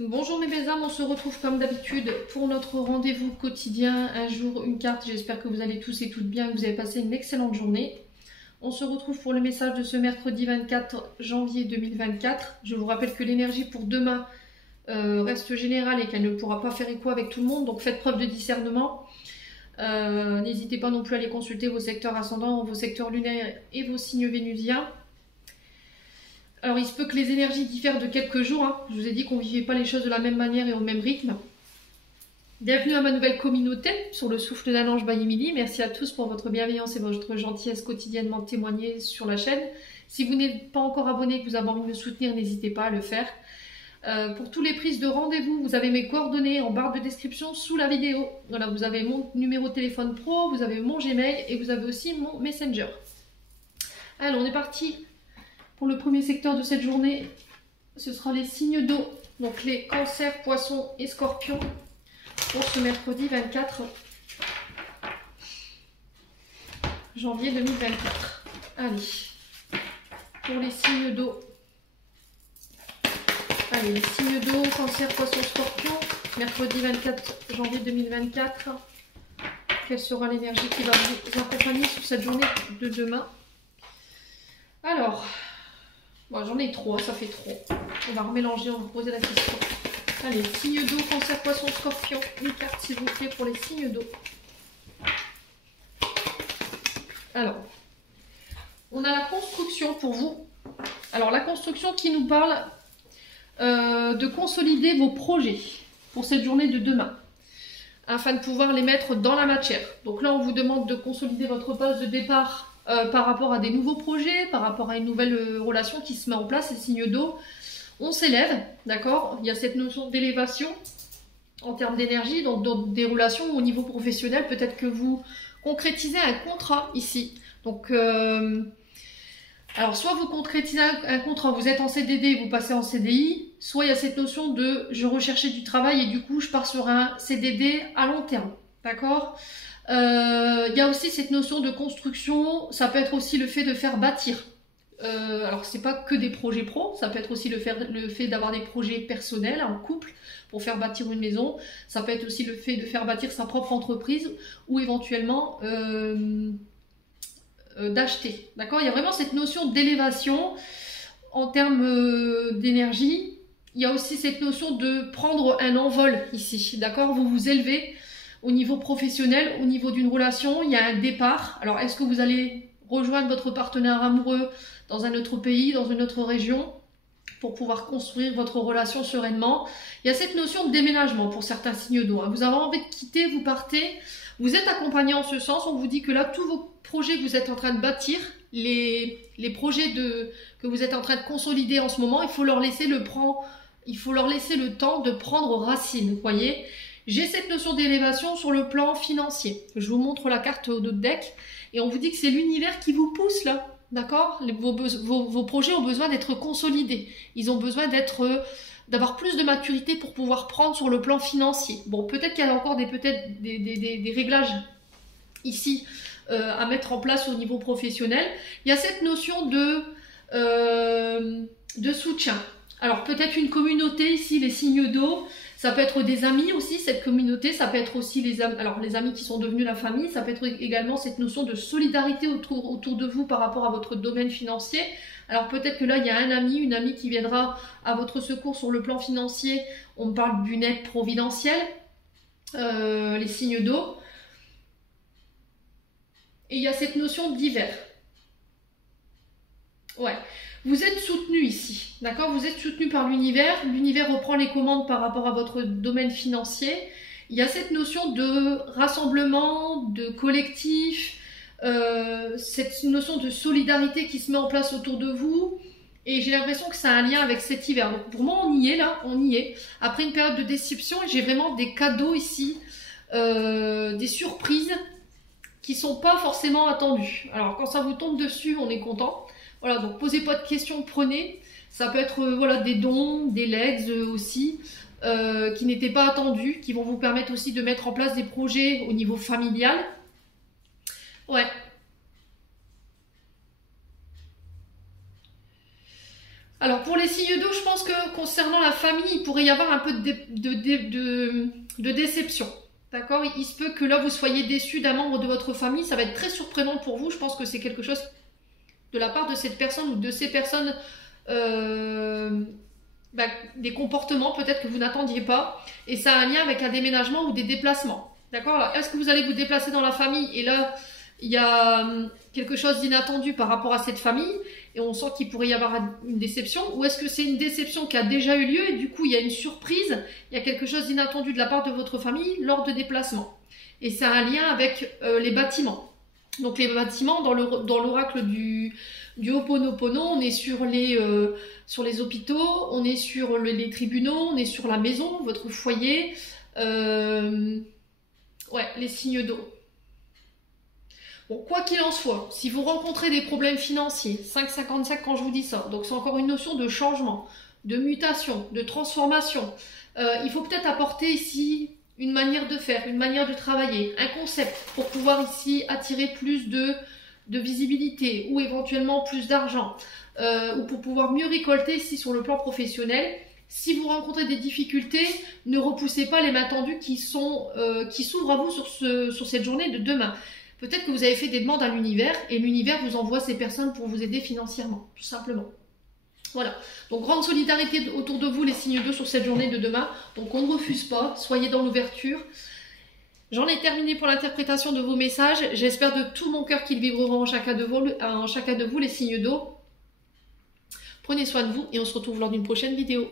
Bonjour mes belles âmes, on se retrouve comme d'habitude pour notre rendez-vous quotidien, un jour, une carte. J'espère que vous allez tous et toutes bien, que vous avez passé une excellente journée. On se retrouve pour le message de ce mercredi 24 janvier 2024. Je vous rappelle que l'énergie pour demain reste générale et qu'elle ne pourra pas faire écho avec tout le monde, donc faites preuve de discernement. N'hésitez pas non plus à aller consulter vos secteurs ascendants, vos secteurs lunaires et vos signes vénusiens. Alors il se peut que les énergies diffèrent de quelques jours, hein. Je vous ai dit qu'on ne vivait pas les choses de la même manière et au même rythme. Bienvenue à ma nouvelle communauté sur le souffle d'un ange by Emily. Merci à tous pour votre bienveillance et votre gentillesse quotidiennement témoignée sur la chaîne. Si vous n'êtes pas encore abonné et que vous avez envie de me soutenir, n'hésitez pas à le faire. Pour toutes les prises de rendez-vous, vous avez mes coordonnées en barre de description sous la vidéo. Voilà, vous avez mon numéro de téléphone pro, vous avez mon Gmail et vous avez aussi mon Messenger. Alors on est parti. Pour le premier secteur de cette journée, ce sera les signes d'eau, donc les cancers, poissons et scorpions pour ce mercredi 24 janvier 2024. Allez, pour les signes d'eau. Allez, les signes d'eau, cancer, poisson, scorpion, mercredi 24 janvier 2024. Quelle sera l'énergie qui va vous accompagner sur cette journée de demain? Alors... Bon, j'en ai trois, ça fait trop. On va remélanger, on va poser la question. Allez, signe d'eau, cancer, poisson, scorpion. Une carte, s'il vous plaît, pour les signes d'eau. Alors, on a la construction pour vous. Alors, la construction qui nous parle de consolider vos projets pour cette journée de demain, afin de pouvoir les mettre dans la matière. Donc là, on vous demande de consolider votre base de départ par rapport à des nouveaux projets, par rapport à une nouvelle relation qui se met en place, les signes d'eau. On s'élève, d'accord? Il y a cette notion d'élévation en termes d'énergie, donc dans des relations au niveau professionnel. Peut-être que vous concrétisez un contrat ici. Donc, alors soit vous concrétisez un contrat, vous êtes en CDD, vous passez en CDI, soit il y a cette notion de je recherchais du travail et du coup je pars sur un CDD à long terme, d'accord? Il y a aussi cette notion de construction, ça peut être aussi le fait de faire bâtir. Alors c'est pas que des projets pro, ça peut être aussi le fait d'avoir des projets personnels en couple pour faire bâtir une maison. Ça peut être aussi le fait de faire bâtir sa propre entreprise ou éventuellement d'acheter. D'accord? Il y a vraiment cette notion d'élévation en termes d'énergie. Il y a aussi cette notion de prendre un envol ici. D'accord? Vous vous élevez au niveau professionnel, au niveau d'une relation, il y a un départ. Alors, est-ce que vous allez rejoindre votre partenaire amoureux dans un autre pays, dans une autre région, pour pouvoir construire votre relation sereinement? Il y a cette notion de déménagement pour certains signes d'eau. Vous avez envie de quitter, vous partez. Vous êtes accompagné en ce sens. On vous dit que là, tous vos projets que vous êtes en train de bâtir, les projets que vous êtes en train de consolider en ce moment, il faut leur laisser le temps de prendre racine, vous voyez. J'ai cette notion d'élévation sur le plan financier. Je vous montre la carte au dos de deck et on vous dit que c'est l'univers qui vous pousse là, d'accord? Vos projets ont besoin d'être consolidés. Ils ont besoin d'avoir plus de maturité pour pouvoir prendre sur le plan financier. Bon, peut-être qu'il y a encore des réglages ici à mettre en place au niveau professionnel. Il y a cette notion de soutien. Alors peut-être une communauté ici, les signes d'eau. Ça peut être des amis aussi, cette communauté, ça peut être aussi les amis qui sont devenus la famille, ça peut être également cette notion de solidarité autour de vous par rapport à votre domaine financier. Alors peut-être que là, il y a un ami, une amie qui viendra à votre secours sur le plan financier. On me parle d'une aide providentielle, les signes d'eau. Et il y a cette notion d'hiver. Ouais. Vous êtes soutenu ici, d'accord? Vous êtes soutenu par l'univers. L'univers reprend les commandes par rapport à votre domaine financier. Il y a cette notion de rassemblement, de collectif, cette notion de solidarité qui se met en place autour de vous. Et j'ai l'impression que ça a un lien avec cet hiver. Donc pour moi, on y est là, on y est. Après une période de déception, j'ai vraiment des cadeaux ici, des surprises qui ne sont pas forcément attendues. Alors quand ça vous tombe dessus, on est content. Voilà, donc posez pas de questions, prenez. Ça peut être voilà, des dons, des legs aussi, qui n'étaient pas attendus, qui vont vous permettre aussi de mettre en place des projets au niveau familial. Ouais. Alors pour les signes d'eau, je pense que concernant la famille, il pourrait y avoir un peu de déception. D'accord? Il se peut que là vous soyez déçu d'un membre de votre famille, ça va être très surprenant pour vous. Je pense que c'est quelque chose de la part de cette personne ou de ces personnes, des comportements peut-être que vous n'attendiez pas, et ça a un lien avec un déménagement ou des déplacements. D'accord? Alors est-ce que vous allez vous déplacer dans la famille et là il y a quelque chose d'inattendu par rapport à cette famille et on sent qu'il pourrait y avoir une déception, ou est-ce que c'est une déception qui a déjà eu lieu et du coup il y a une surprise, il y a quelque chose d'inattendu de la part de votre famille lors de déplacements, et ça a un lien avec les bâtiments. Donc les bâtiments, dans l'oracle du Ho'oponopono, on est sur les hôpitaux, on est sur les tribunaux, on est sur la maison, votre foyer, les signes d'eau. Bon, quoi qu'il en soit, si vous rencontrez des problèmes financiers, 5,55 quand je vous dis ça, donc c'est encore une notion de changement, de mutation, de transformation. Il faut peut-être apporter ici une manière de faire, une manière de travailler, un concept pour pouvoir ici attirer plus de visibilité ou éventuellement plus d'argent, ou pour pouvoir mieux récolter ici sur le plan professionnel. Si vous rencontrez des difficultés, ne repoussez pas les mains tendues qui s'ouvrent à vous sur cette journée de demain. Peut-être que vous avez fait des demandes à l'univers et l'univers vous envoie ces personnes pour vous aider financièrement, tout simplement. Voilà, donc grande solidarité autour de vous les signes d'eau sur cette journée de demain. Donc on ne refuse pas, soyez dans l'ouverture. J'en ai terminé pour l'interprétation de vos messages. J'espère de tout mon cœur qu'ils vibreront en chacun de vous les signes d'eau. Prenez soin de vous et on se retrouve lors d'une prochaine vidéo.